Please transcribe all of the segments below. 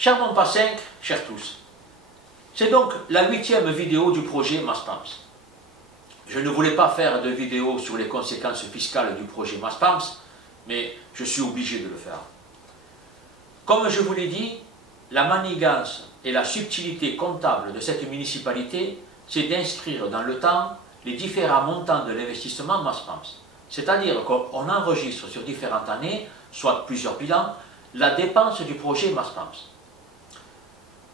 Cher Bompas 5, chers tous, c'est donc la 8e vidéo du projet Maspams. Je ne voulais pas faire de vidéo sur les conséquences fiscales du projet Maspams, mais je suis obligé de le faire. Comme je vous l'ai dit, la manigance et la subtilité comptable de cette municipalité, c'est d'inscrire dans le temps les différents montants de l'investissement Maspams. C'est-à-dire qu'on enregistre sur différentes années, soit plusieurs bilans, la dépense du projet Maspams.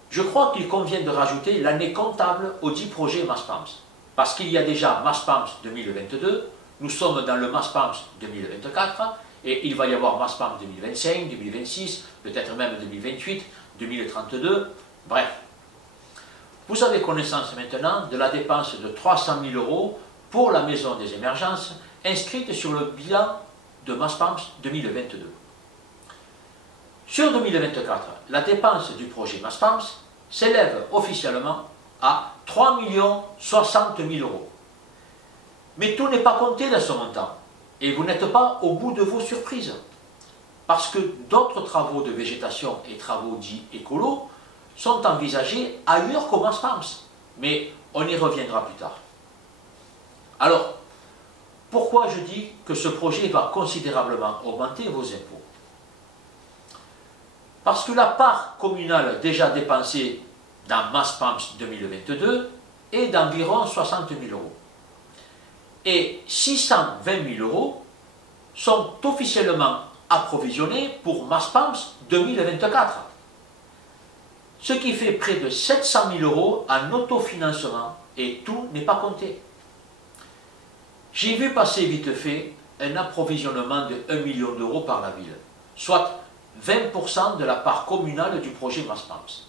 Je crois qu'il convient de rajouter l'année comptable aux 10 projets Maspams, parce qu'il y a déjà Maspams 2022, nous sommes dans le Maspams 2024, et il va y avoir Maspams 2025, 2026, peut-être même 2028, 2032, bref. Vous avez connaissance maintenant de la dépense de 300 000 € pour la maison des émergences, inscrite sur le bilan de Maspams 2022. Sur 2024, la dépense du projet Maspams s'élève officiellement à 3 060 000 €. Mais tout n'est pas compté dans ce montant, et vous n'êtes pas au bout de vos surprises, parce que d'autres travaux de végétation et travaux dits écolos sont envisagés ailleurs qu'au Maspams, mais on y reviendra plus tard. Alors, pourquoi je dis que ce projet va considérablement augmenter vos impôts? Parce que la part communale déjà dépensée dans Maspams 2022 est d'environ 60 000 €. Et 620 000 € sont officiellement approvisionnés pour Maspams 2024. Ce qui fait près de 700 000 € en autofinancement, et tout n'est pas compté. J'ai vu passer vite fait un approvisionnement de 1 million € par la ville, soit 20% de la part communale du projet Maspams.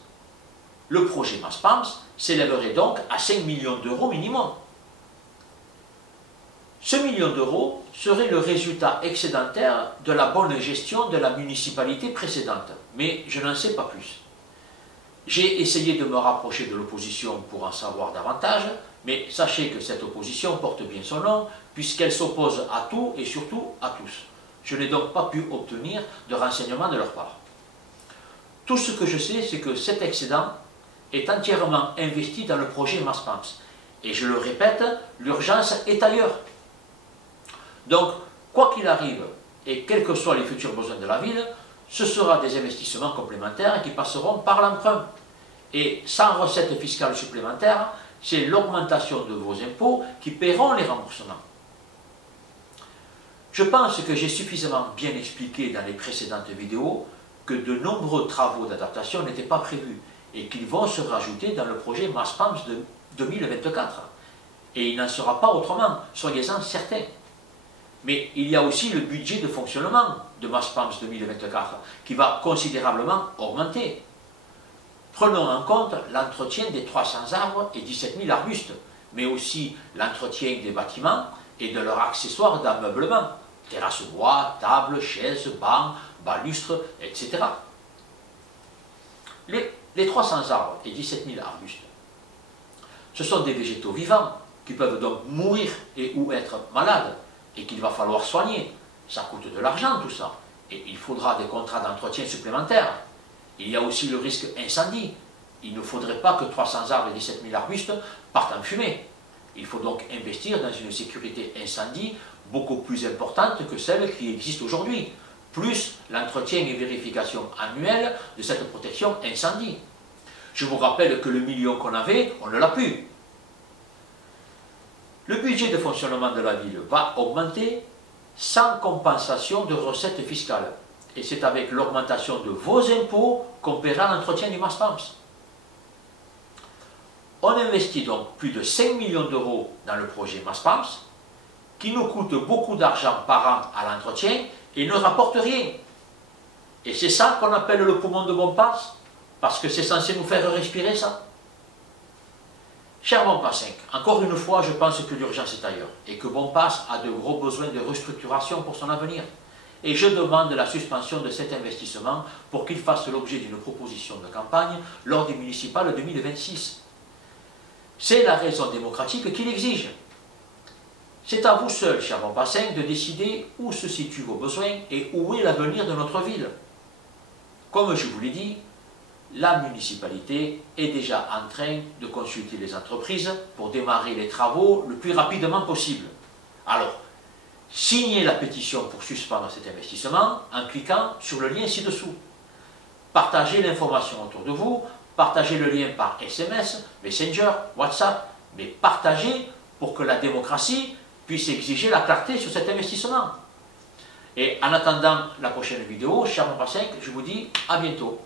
Le projet Maspams s'élèverait donc à 5 millions € minimum. Ce million d'euros serait le résultat excédentaire de la bonne gestion de la municipalité précédente, mais je n'en sais pas plus. J'ai essayé de me rapprocher de l'opposition pour en savoir davantage, mais sachez que cette opposition porte bien son nom, puisqu'elle s'oppose à tout et surtout à tous. Je n'ai donc pas pu obtenir de renseignements de leur part. Tout ce que je sais, c'est que cet excédent est entièrement investi dans le projet Maspams. Et je le répète, l'urgence est ailleurs. Donc, quoi qu'il arrive, et quels que soient les futurs besoins de la ville, ce sera des investissements complémentaires qui passeront par l'emprunt. Et sans recettes fiscales supplémentaires, c'est l'augmentation de vos impôts qui paieront les remboursements. Je pense que j'ai suffisamment bien expliqué dans les précédentes vidéos que de nombreux travaux d'adaptation n'étaient pas prévus et qu'ils vont se rajouter dans le projet Maspams de 2024. Et il n'en sera pas autrement, soyez-en certains. Mais il y a aussi le budget de fonctionnement de Maspams 2024 qui va considérablement augmenter. Prenons en compte l'entretien des 300 arbres et 17 000 arbustes, mais aussi l'entretien des bâtiments et de leurs accessoires d'ameublement, terrasses bois, tables, chaises, bancs, balustres, etc. Les 300 arbres et 17 000 arbustes, ce sont des végétaux vivants qui peuvent donc mourir et ou être malades et qu'il va falloir soigner. Ça coûte de l'argent tout ça, et il faudra des contrats d'entretien supplémentaires. Il y a aussi le risque incendie. Il ne faudrait pas que 300 arbres et 17 000 arbustes partent en fumée. Il faut donc investir dans une sécurité incendie beaucoup plus importante que celle qui existe aujourd'hui, plus l'entretien et vérification annuelle de cette protection incendie. Je vous rappelle que le million qu'on avait, on ne l'a plus. Le budget de fonctionnement de la ville va augmenter sans compensation de recettes fiscales. Et c'est avec l'augmentation de vos impôts qu'on paiera l'entretien du Maspams. On investit donc plus de 5 millions d'euros dans le projet Maspams, qui nous coûte beaucoup d'argent par an à l'entretien et ne rapporte rien. Et c'est ça qu'on appelle le poumon de Bompas, parce que c'est censé nous faire respirer ça. Cher Bompas 5, encore une fois, je pense que l'urgence est ailleurs et que Bompas a de gros besoins de restructuration pour son avenir. Et je demande la suspension de cet investissement pour qu'il fasse l'objet d'une proposition de campagne lors des municipales 2026. C'est la raison démocratique qui l'exige. C'est à vous seul, cher Bompas 5, de décider où se situent vos besoins et où est l'avenir de notre ville. Comme je vous l'ai dit, la municipalité est déjà en train de consulter les entreprises pour démarrer les travaux le plus rapidement possible. Alors, signez la pétition pour suspendre cet investissement en cliquant sur le lien ci-dessous. Partagez l'information autour de vous, partagez le lien par SMS, Messenger, WhatsApp, mais partagez pour que la démocratie puisse exiger la clarté sur cet investissement. Et en attendant la prochaine vidéo, cher Mon Pape 5, je vous dis à bientôt.